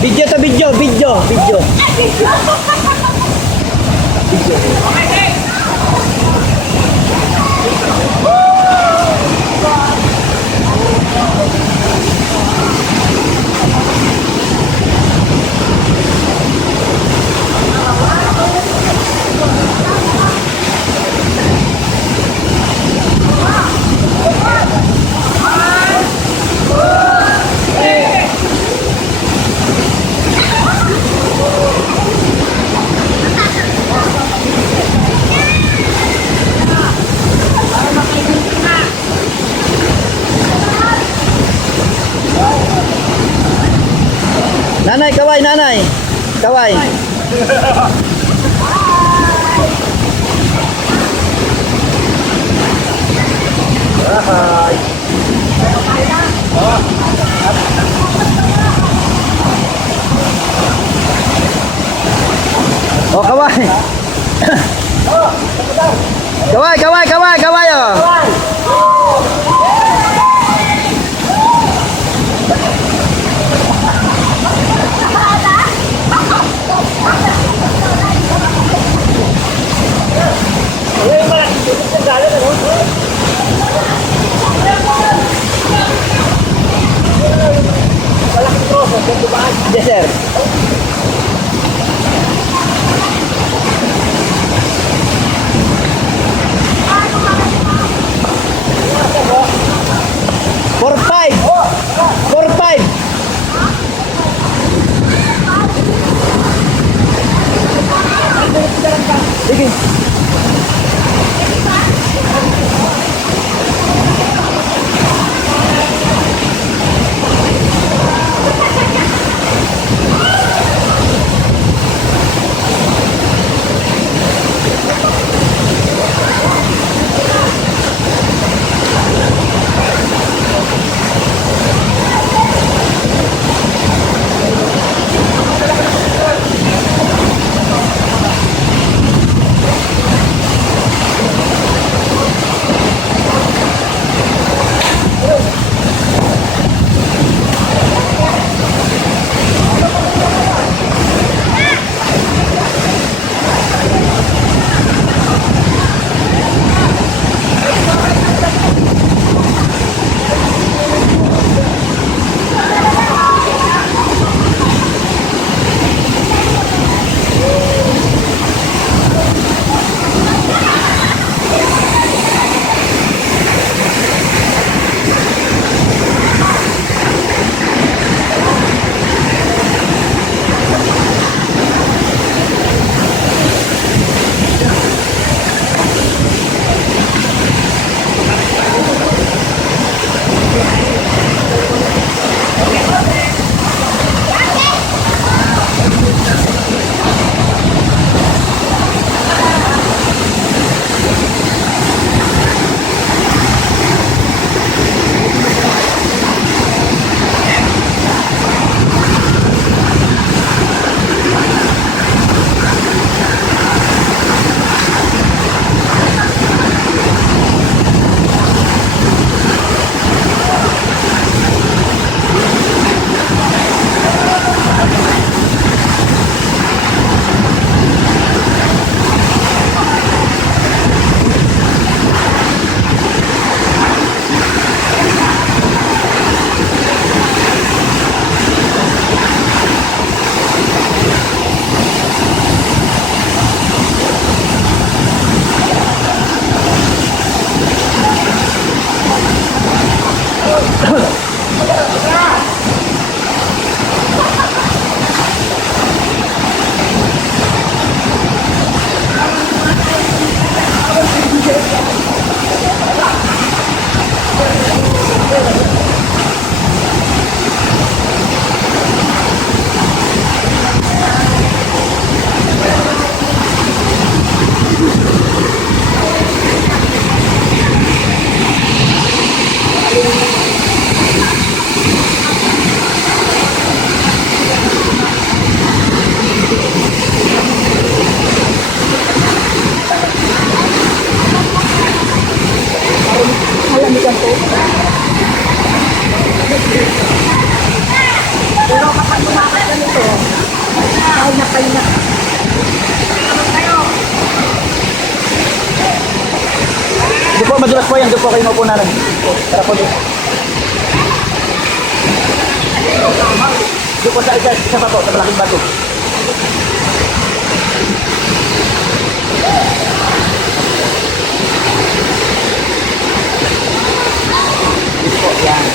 Video to video, video, video. Nanay, kaway, nanay. Kaway. Oh, kaway. Kaway, kaway, kaway, kaway, oh. Yes, sir. Four five. 4-5. Sige. Malamig ang po. madulas po yan, doon po kayo maupo namin. Tara po doon. Doon po sa isa pa po, sa malaking bato. Dito po, yan.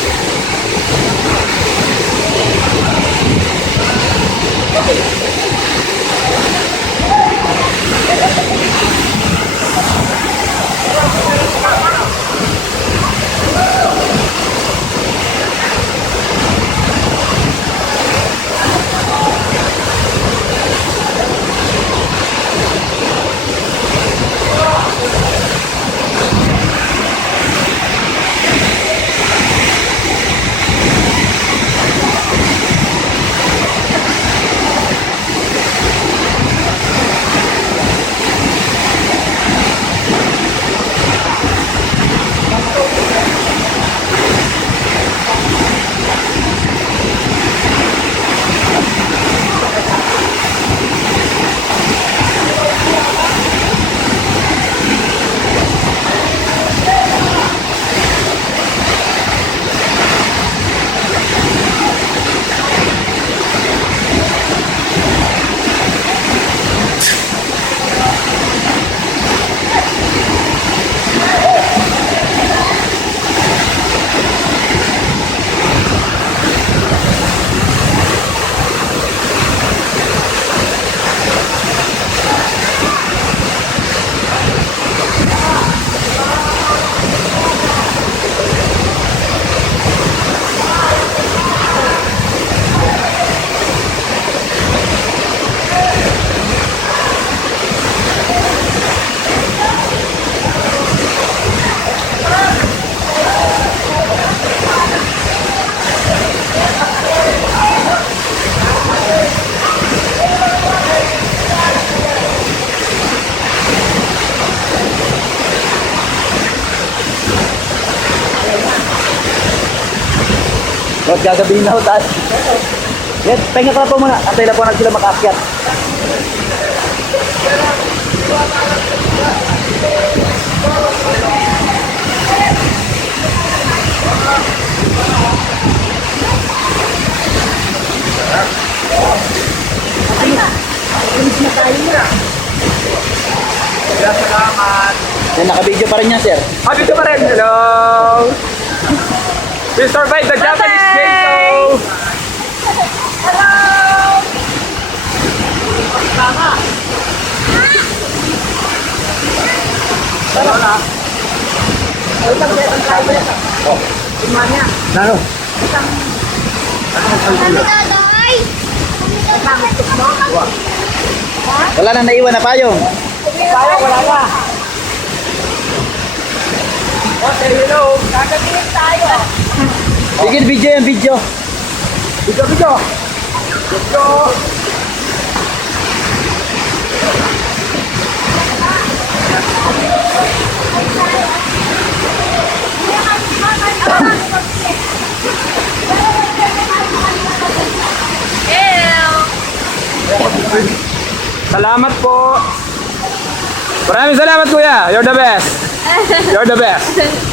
Huwag gagabihin na ho tayo. Yan, pahinga ka na po muna. Antay na po na sila makaakyat. Salamat. Yan, naka-video pa rin yan, sir. Happy ka pa rin. Hello. We survived the Japanese gate. Nano? Wala na naiwan na payong. Wala na. Okay, hello. Gagawin tayo. Sige, video yan, video. Video, video. Video. Salamat po. Maraming salamat kuya. You're the best. You're the best.